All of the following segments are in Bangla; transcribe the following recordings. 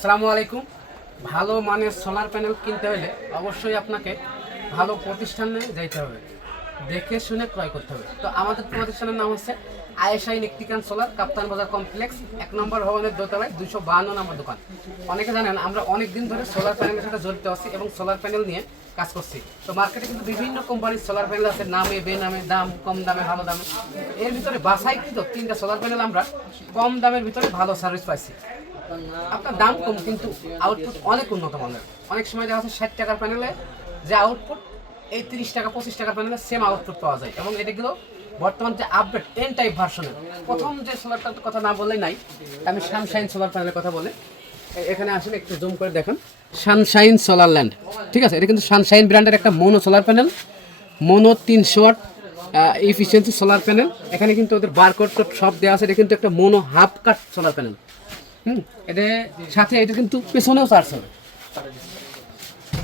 আসসালামু আলাইকুম। ভালো মানের সোলার প্যানেল কিনতে হলে অবশ্যই আপনাকে ভালো প্রতিষ্ঠানে যাইতে হবে। দেখে শুনে ক্রয় করতে হবে। তো আমাদের প্রতিষ্ঠানের নাম হচ্ছে আয়েশা ইলেকট্রিক্যাল সোলার কাপ্তান বাজার কমপ্লেক্স এক নম্বর ভবনের দোতলায় দুশো বাহান্ন নম্বর দোকান। অনেকে জানেন, আমরা অনেক দিন ধরে সোলার প্যানেলের সাথে জড়িত আছি এবং সোলার প্যানেল নিয়ে কাজ করছি। তো মার্কেটে কিন্তু বিভিন্ন কোম্পানির সোলার প্যানেল আছে, নামে, বেনামে, দাম, কম দামে, ভালো দামে। এর ভিতরে বাসাইকৃত তিনটা সোলার প্যানেল আমরা কম দামের ভিতরে ভালো সার্ভিস পাইছি। আপনার দাম কম, কিন্তু আউটপুট অনেক উন্নত মানের। অনেক সময় দেখা যাচ্ছে ষাট টাকার প্যানেলে যে আউটপুট এই তিরিশ টাকা, পঁচিশ টাকার প্যানেলে সেম আউটপুট পাওয়া যায়। এবং এটাগুলো বর্তমান যে আপডেট এন টাইপ ভার্সনের প্রথম যে সোলারটার কথা না বললেই নাই, আমি সানশাইন সোলার প্যানেলের কথা বলে। এখানে আসলে একটু জুম করে দেখেন। সানশাইন সোলার ল্যান্ড ঠিক আছে? এটা কিন্তু সানশাইন ব্র্যান্ডের একটা মোনো সোলার প্যানেল মোনো তিনশো ওয়াট ইফিসিয়েন্সি সোলার প্যানেল এখানে কিন্তু ওদের বারকোড সব দেওয়া আছে। এটা কিন্তু একটা mono half cut solar panel হুম, এটা সাথে এটা কিন্তু পেছনেও চার্জ হবে।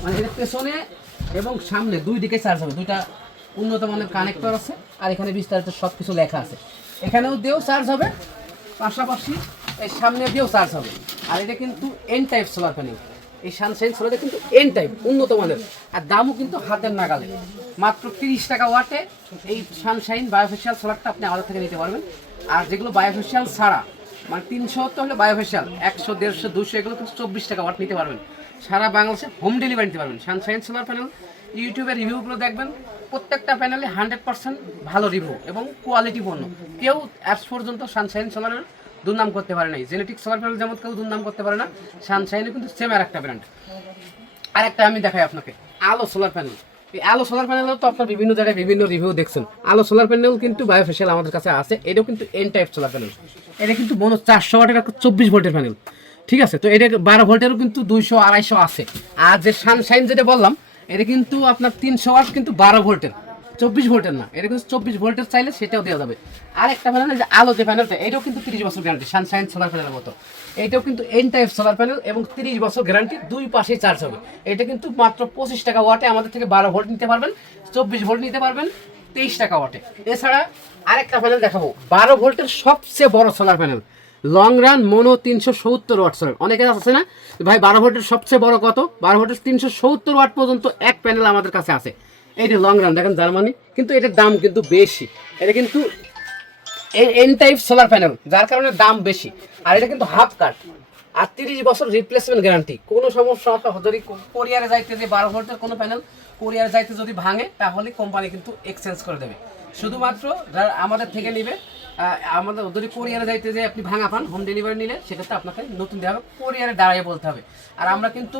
মানে এটা পেছনে এবং সামনে দুই দিকে চার্জ হবে। দুইটা উন্নত মানের কানেক্টর আছে আর এখানে বিস্তারিত সব কিছু লেখা আছে। এখানেও দিয়েও চার্জ হবে, পাশাপাশি এই সামনে দিয়েও চার্জ হবে। আর এটা কিন্তু এন টাইপ সোলার প্যানেল এই সানশাইন সোলারটা কিন্তু এন টাইপ উন্নত মানের। আর দামও কিন্তু হাতের নাগালে। মাত্র তিরিশ টাকা ওয়াটে এই সানশাইন বায়োফেশিয়াল সোলারটা আপনি আমাদের থেকে নিতে পারবেন। আর যেগুলো বায়োফেশিয়াল ছাড়া মানে তিনশো তো হলে বায়োফেশিয়াল একশো, দেড়শো, দুশো, এগুলো কিন্তু চব্বিশ টাকা ওয়াট নিতে পারবেন। সারা বাংলাদেশে হোম ডেলিভারি নিতে পারবেন। সানশাইন সোলার প্যানেল ইউটিউবের রিভিউগুলো দেখবেন। প্রত্যেকটা প্যানেলে হান্ড্রেড পার্সেন্ট ভালো রিভিউ এবং কোয়ালিটি পণ্য। কেউ অ্যাপস পর্যন্ত সানশাইন সোলারের দুর্নাম করতে পারে নাই। জেনেটিক সোলার প্যানেল যেমন কেউ দুর্নাম করতে পারে না সানশাইনে কিন্তু সেম আর একটা ব্র্যান্ড আরেকটা আমি দেখাই আপনাকে আলো সোলার প্যানেল আলো সোলার প্যানেলও তো আপনার বিভিন্ন জায়গায় বিভিন্ন রিভিউ দেখছেন। আলো সোলার প্যানেল কিন্তু বায়োফেশিয়াল আমাদের কাছে আছে। এটাও কিন্তু এন টাইপ সোলার প্যানেল এটা কিন্তু মনে চারশো ওয়াটের একটা চব্বিশ ভোল্টের প্যানেল ঠিক আছে? তো এটা বারো ভোল্টেরও কিন্তু দুইশো আড়াইশো আছে। আর যে সানশাইন যেটা বললাম, এটা কিন্তু আপনার তিনশো ওয়াট কিন্তু বারো ভোল্টের। চব্বিশ ভোল্টের না, এটা কিন্তু চব্বিশ ভোল্টের চাইলে সেটাও দেওয়া যাবে। আর একটা প্যানেল যে আলো যে প্যানেলটা এটাও কিন্তু তিরিশ বছর গ্যারান্টি সানশাইন সোলার প্যানেলের মতো। এটাও কিন্তু এন টাইপ সোলার প্যানেল এবং তিরিশ বছর গ্যারান্টি দুই পাশেই চার্জ হবে। এটা কিন্তু মাত্র পঁচিশ টাকা ওয়াটে আমাদের থেকে বারো ভোল্ট নিতে পারবেন, চব্বিশ ভোল্ট নিতে পারবেন, তেইশ টাকা ওয়াটে এছাড়া আরেকটা প্যানেল দেখাবো, বারো ভোল্টের সবচেয়ে বড় solar panel long run mono তিনশো সত্তর ওয়াট সোলার অনেকে আছে না? ভাই, বারো ভোল্টের সবচেয়ে বড় কত? বারো ভোল্টের তিনশো সত্তর ওয়াট পর্যন্ত এক প্যানেল আমাদের কাছে আছে। এই যে লং রান দেখেন জার্মানি, কিন্তু এটার দাম কিন্তু বেশি। এটা কিন্তু এন টাইপ সোলার প্যানেল যার কারণে দাম বেশি। আর এটা কিন্তু হাফ কাট আর তিরিশ বছর রিপ্লেসমেন্ট গ্যারান্টি কোনো সমস্যা যদি কোরিয়ারে যাইতে যে বারো ভোল্টের কোনো প্যানেল কোরিয়ারে যাইতে যদি ভাঙে, তাহলে কোম্পানি কিন্তু এক্সচেঞ্জ করে দেবে। শুধুমাত্র যারা আমাদের থেকে নিবে আমাদের যদি কোরিয়ারে যাইতে যে আপনি ভাঙা পান হোম ডেলিভারি নিলে, সেক্ষেত্রে আপনাকে নতুন দেওয়া হবে। কোরিয়ারে দাঁড়িয়ে বলতে হবে। আর আমরা কিন্তু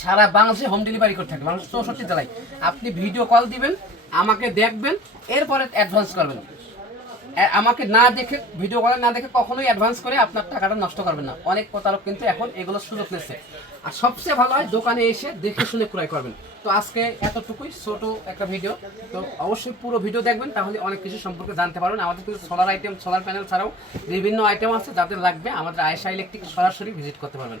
সারা বাংলাদেশে হোম ডেলিভারি করে থাকি। বাংলাদেশ চৌষট্টি জেলায়। আপনি ভিডিও কল দিবেন, আমাকে দেখবেন, এরপরে অ্যাডভান্স করবেন। আমাকে না দেখে ভিডিও কলে না দেখে কখনোই অ্যাডভান্স করে আপনার টাকাটা নষ্ট করবেন না। অনেক প্রতারক কিন্তু এখন এগুলো সুযোগ নিচ্ছে আর সবচেয়ে ভালো হয়, দোকানে এসে দেখে শুনে ক্রয় করবেন। তো আজকে এতটুকুই, ছোট একটা ভিডিও তো অবশ্যই পুরো ভিডিও দেখবেন, তাহলে অনেক কিছু সম্পর্কে জানতে পারবেন। আমাদের কিন্তু সোলার আইটেম সোলার প্যানেল ছাড়াও বিভিন্ন আইটেম আছে, যাদের লাগবে আমাদের আয়েশা ইলেকট্রিক সরাসরি ভিজিট করতে পারবেন।